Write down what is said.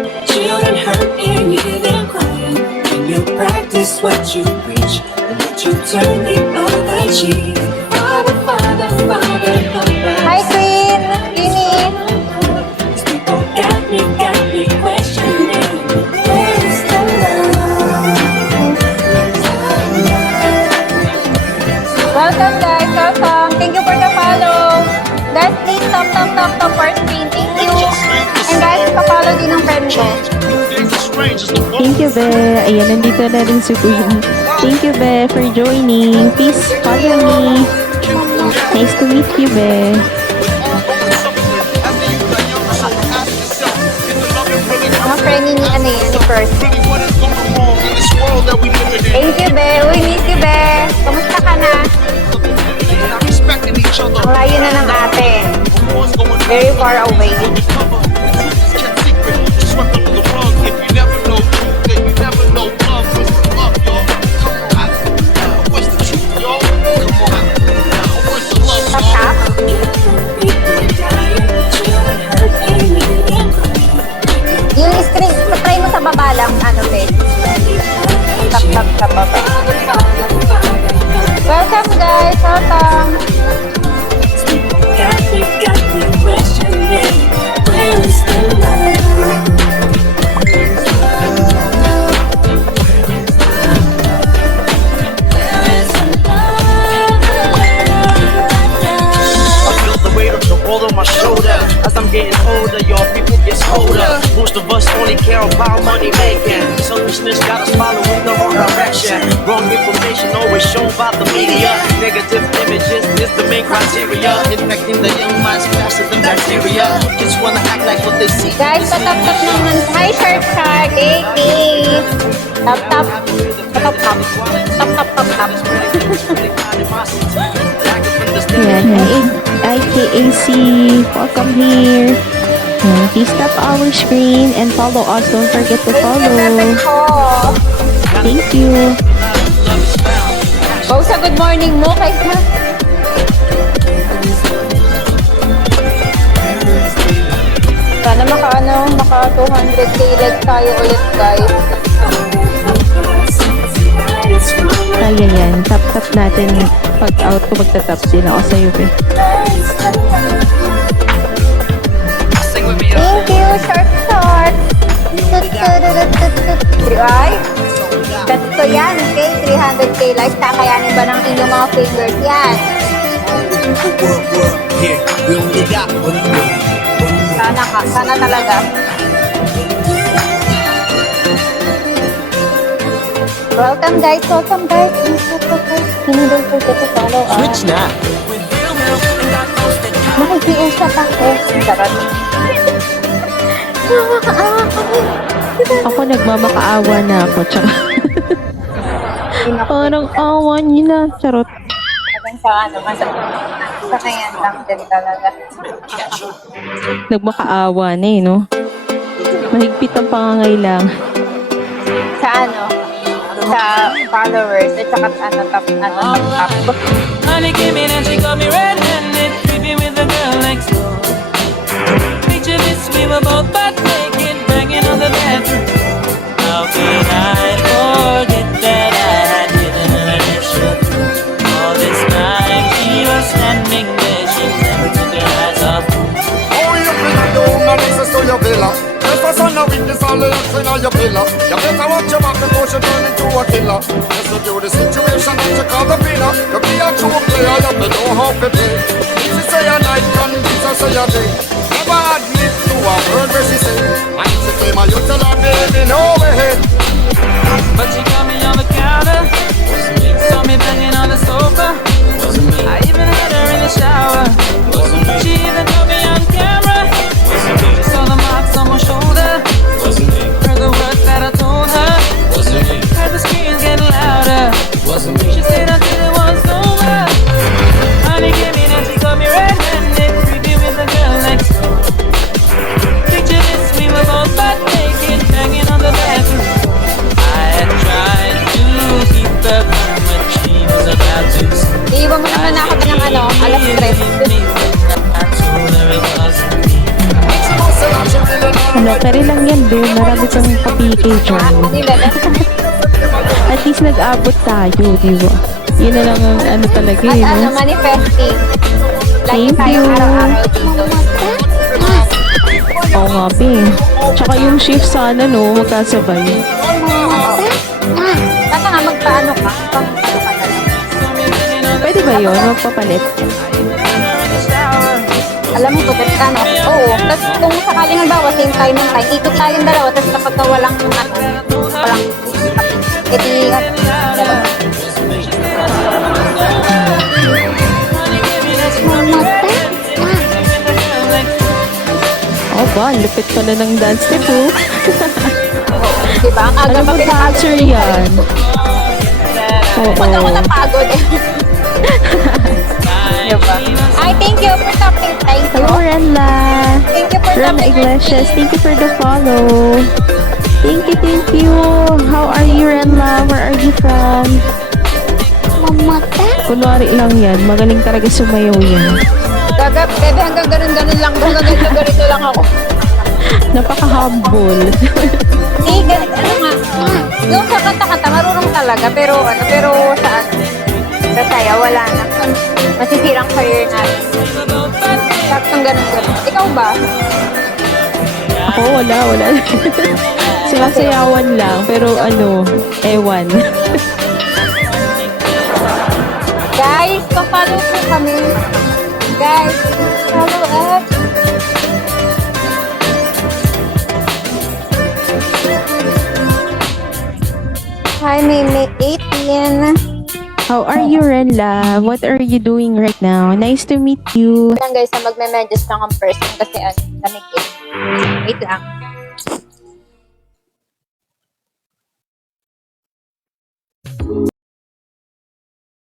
Children hurt and you hear them crying. When you practice what you preach, and that you turn the other cheek. Father, Father, Father, help us. Hi, Queen! Queenie! These people got me questioning. Where is the love? Welcome, guys! Welcome! Thank you for the follow! Guys, please tap for screen. Thank you! And guys, kapalo din ang friend ko. Thank you, Be. Ayan, nandito na rin si Queen. Thank you, Be, for joining. Please follow me. Nice to meet you, Be. Mga friend ni ano yan, ni first. Thank you, Be. Uy, miss you, Be. Kamusta ka na? Ang layo na ng ate. Very far away. Tap. Yung screen, try mo sa baba lang, ano, Be. Tap sa baba. Welcome, guys. Welcome. Got me questioning. Where is the love? All on my shoulder. As I'm getting older, your people get colder. Most of us only care about money making. Selfishness got us following the wrong direction. Wrong information always shown by the media. Negative images is the main criteria. Infecting the young minds faster than bacteria. Kids wanna act like what they see. Guys, patap naman. Hi, Shark Shark. Hey. Tap. Ayan, IKAC, welcome here. Ayan, please tap our screen and follow us. Don't forget to follow. Thank you. Wow, sa good morning mo, kaysa. Sana maka 200k like tayo ulit, guys. Ayan yan, tap natin. Pag out ko magtatap din ako sa'yo, Be. Thank you, Shark. Ay, bet ko yan, okay? 300k likes, kakayanin ba ng inyong mga fingers yan? Sana talaga. Welcome, guys. Don't forget to follow us. Switch na. Makikiusap ako. Sarap. Nakakaawa kami. Ako nagmamakaawa na ako, tsaka. Parang awa niyo na, charot. Hanggang sa ano, sa kayan lang din talaga. Nagmakaawa na eh, no? Mahigpit ang pangangailangan. Sa ano? Sa followers at saka tap. Honey came in and she got me red-handed, creeping with the girl next door. Picture this, we were both butt naked, banging on the bedroom. How could I forget that I had given her an extra? All this time she was standing there, she never took her eyes off. Oh, you bring a down and access to your villa. Just a son of witness all the locks in your pillar. You better watch your back before she turn into a killer. Just review the situation that you call the winner. You be a true player, you better know how to play. If she say a night, convince her say a day. Never admit to a word where she say. And if she claim her, you tell her, baby, no way. But she got me on the counter, saw me banging on the sofa. I even had her in the shower. She even told me on camera. She saw the marks on my shoulder. Heard the words that I told her. Heard the screams getting louder. She stayed until it was over. Honey came in and she got me red-handed, creepy with the girl next door. Picture this, we were Marami pang kapiki dyan. Hindi ba? At least nag-abot tayo, di ba? Yun na lang ang ano talaga At eh. ano, no? manifesting. Lagi Thank tayong you. araw-araw dito. Oo nga, be. Tsaka yung shift sana, no? Magkasabay. Basta nga magpaano ka. Pang-ano ka na lang. Pwede ba yun? Magpapalit? Alam mo, tutot ka, no? Oo. Tapos kung sakaling halimbawa, same time ng time, ikot tayong dalawa, tapos kapag ka walang, edi, dalawa. Oh ba, lupit pa na ng dance step, oh. Diba? Ang aga Alam pa mo, dancer yan. Oo. Punta ko napagod eh. Diba? Ay, thank you for topping. Thank you. Hello, Renla. Thank you for Ram topping. Iglesias, thank you for the follow. Thank you, thank you. How are you, Renla? Where are you from? Kunwari lang yan. Magaling talaga sumayaw yan. Gagap, bebe, hanggang ganun-ganun lang. Hanggang ganito lang ako. Napaka-humble. Eh, ganito, ano nga. Yung sa kanta-kanta, marunong talaga. Pero saan? Sa saya, wala na. Masisirang career natin. Saktong ganun-ganun. Ikaw ba? Ako, wala. Sumasayawan lang. Pero ano, ewan. Guys, pa-follow po kami. Guys, follow us. Hi, Mimi 18. How are you, Renla? What are you doing right now? Nice to meet you. Lang guys, na magme-messages lang ang person kasi lamig eh. Wait lang.